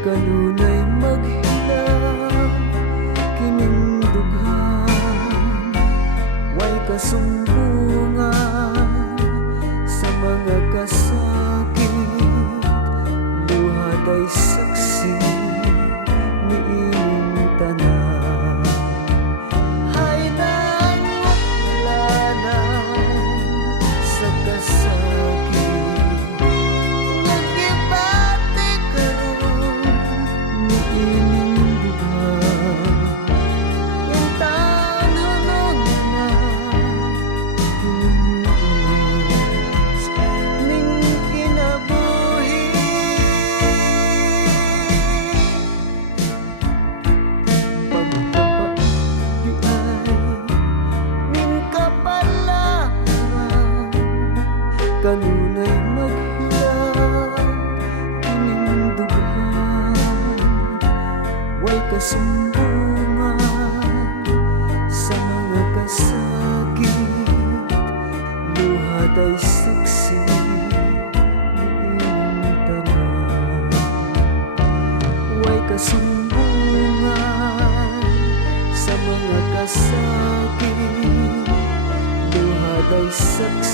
Kanunay maghilang kining dughan, way kasumbungan sa mga kasakit, luhat ay saksi ni ining tanan. Hay nangutlanan sa kasakit, kanunay maghilang kining dughan, way kasumbungan sa mga kasakit, luhat ay saksi ni ining tanan. Way kasumbungan sa mga kasakit, luhat ay saksi